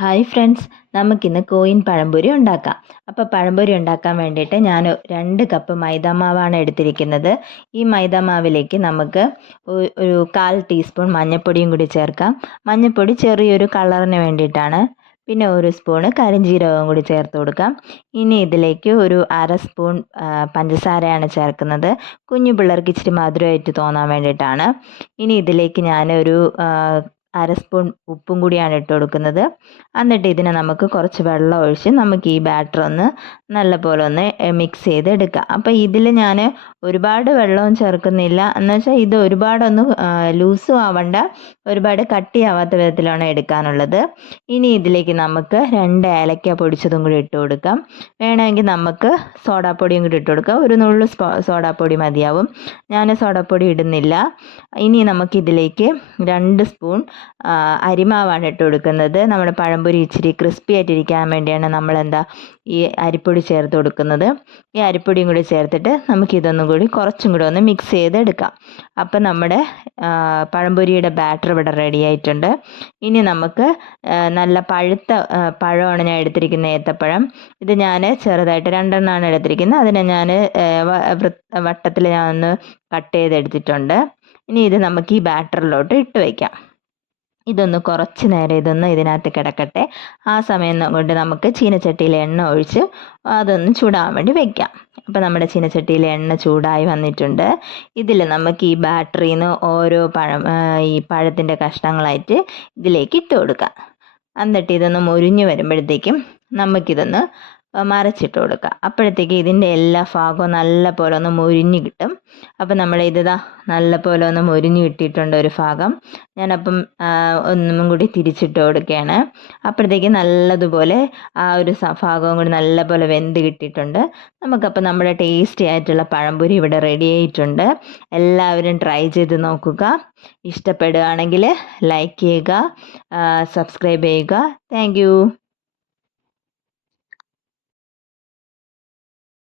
Hi friends, നമുക്കിന്ന് coin പഴംപൊരി ഉണ്ടാക്കാം. അപ്പോൾ പഴംപൊരി ഉണ്ടാക്കാൻ വേണ്ടിയിട്ട് ഞാൻ 2 കപ്പ് മൈദാമാവാണ് എടുത്തിരിക്കുന്നത്. ഈ മൈദാമാവിലേക്ക് നമുക്ക് ഒരു 1/4 ടീസ്പൂൺ മഞ്ഞൾപ്പൊടിയും കൂടി ചേർക്കാം. മഞ്ഞൾപ്പൊടി ചെറിയൊരു കളറിന് വേണ്ടിയിട്ടാണ്. പിന്നെ 1 സ്പൂണ് കരിഞ്ജീരകവും കൂടി ചേർത്ത് കൊടുക്കാം. ഇനി ഇതിലേക്ക് ഒരു 1/2 സ്പൂൺ പഞ്ചസാരയാണ് ചേർക്കുന്നത്. കുഞ്ഞു പിള്ളേർക്ക് ഇച്ചിരി മധുരമായിട്ട് തോന്നാൻ വേണ്ടിയിട്ടാണ്. ഇനി ഇതിലേക്ക് ഞാനൊരു 1/2 സ്പൂൺ ഉപ്പും കൂടിയാണ് ഇട്ട് കൊടുക്കുന്നത്. എന്നിട്ട് ഇതിനെ നമുക്ക് കുറച്ച് വെള്ളം ഒഴിച്ച് നമുക്ക് ഈ ബാറ്റർ ഒന്ന് നല്ലപോലെ ഒന്ന് മിക്സ് ചെയ്തെടുക്കാം. അപ്പോൾ ഇതിൽ ഞാൻ ഒരുപാട് വെള്ളവും ചേർക്കുന്നില്ല, എന്ന് വെച്ചാൽ ഇത് ഒരുപാടൊന്ന് ലൂസും ആവണ്ട, ഒരുപാട് കട്ടിയാവാത്ത വിധത്തിലാണ് എടുക്കാനുള്ളത്. ഇനി ഇതിലേക്ക് നമുക്ക് 2 ഏലക്ക പൊടിച്ചതും കൂടി ഇട്ട് കൊടുക്കാം. വേണമെങ്കിൽ നമുക്ക് സോഡാപ്പൊടിയും കൂടി ഇട്ട് കൊടുക്കാം. ഒരു നുള്ളു സോഡാപ്പൊടി മതിയാവും. ഞാൻ സോഡാപ്പൊടി ഇടുന്നില്ല. ഇനി നമുക്കിതിലേക്ക് 2 സ്പൂൺ അരിമാവാണ് ഇട്ട് കൊടുക്കുന്നത്. നമ്മുടെ പഴംപൊരി ഇച്ചിരി ക്രിസ്പി ആയിട്ടിരിക്കാൻ വേണ്ടിയാണ് നമ്മൾ ഈ അരിപ്പൊടി ചേർത്ത് കൊടുക്കുന്നത്. ഈ അരിപ്പൊടിയും കൂടി ചേർത്തിട്ട് നമുക്കിതൊന്നും കൂടി കുറച്ചും കൂടി ഒന്ന് മിക്സ് ചെയ്തെടുക്കാം. അപ്പം നമ്മുടെ പഴംപൊരിയുടെ ബാറ്റർ ഇവിടെ റെഡി ആയിട്ടുണ്ട്. ഇനി നമുക്ക് നല്ല പഴുത്ത പഴമാണ് ഞാൻ എടുത്തിരിക്കുന്നത്, ഏത്തപ്പഴം. ഇത് ഞാൻ ചെറുതായിട്ട് 2 എടുത്തിരിക്കുന്നത്. അതിനെ ഞാൻ വട്ടത്തിൽ ഞാൻ ഒന്ന് കട്ട് ചെയ്തെടുത്തിട്ടുണ്ട്. ഇനി ഇത് നമുക്ക് ഈ ബാറ്ററിലോട്ട് ഇട്ട് വയ്ക്കാം. ഇതൊന്ന് കുറച്ച് നേരം ഇതിനകത്ത് കിടക്കട്ടെ. ആ സമയം കൊണ്ട് നമുക്ക് ചീനച്ചട്ടിയിൽ എണ്ണ ഒഴിച്ച് അതൊന്ന് ചൂടാൻ വേണ്ടി വെക്കാം. അപ്പോൾ നമ്മുടെ ചീനച്ചട്ടിയിൽ എണ്ണ ചൂടായി വന്നിട്ടുണ്ട്. ഇതിൽ നമുക്ക് ഈ ബാറ്ററിയിൽ നിന്ന് ഓരോ ഈ പഴത്തിൻ്റെ കഷ്ണങ്ങളായിട്ട് ഇതിലേക്ക് ഇട്ട് കൊടുക്കാം. എന്നിട്ട് ഇതൊന്ന് മുരിഞ്ഞ് വരുമ്പോഴത്തേക്കും നമുക്കിതൊന്ന് മറിച്ചിട്ട് കൊടുക്കുക. അപ്പോഴത്തേക്ക് ഇതിൻ്റെ എല്ലാ ഭാഗവും നല്ല പോലെ ഒന്ന് മുരിഞ്ഞ് കിട്ടും. അപ്പം നമ്മുടെ നല്ല പോലെ ഒന്ന് മുരിഞ്ഞ് കിട്ടിയിട്ടുണ്ട് ഒരു ഭാഗം. ഞാനപ്പം ഒന്നും കൂടി തിരിച്ചിട്ട് കൊടുക്കുകയാണ്. അപ്പോഴത്തേക്ക് നല്ലതുപോലെ ആ ഒരു ഭാഗവും കൂടി നല്ലപോലെ വെന്ത് കിട്ടിയിട്ടുണ്ട്. നമുക്കപ്പോൾ നമ്മുടെ ടേസ്റ്റി ആയിട്ടുള്ള പഴംപൊരി ഇവിടെ റെഡി ആയിട്ടുണ്ട്. എല്ലാവരും ട്രൈ ചെയ്ത് നോക്കുക. ഇഷ്ടപ്പെടുകയാണെങ്കിൽ ലൈക്ക് ചെയ്യുക, സബ്സ്ക്രൈബ് ചെയ്യുക. താങ്ക്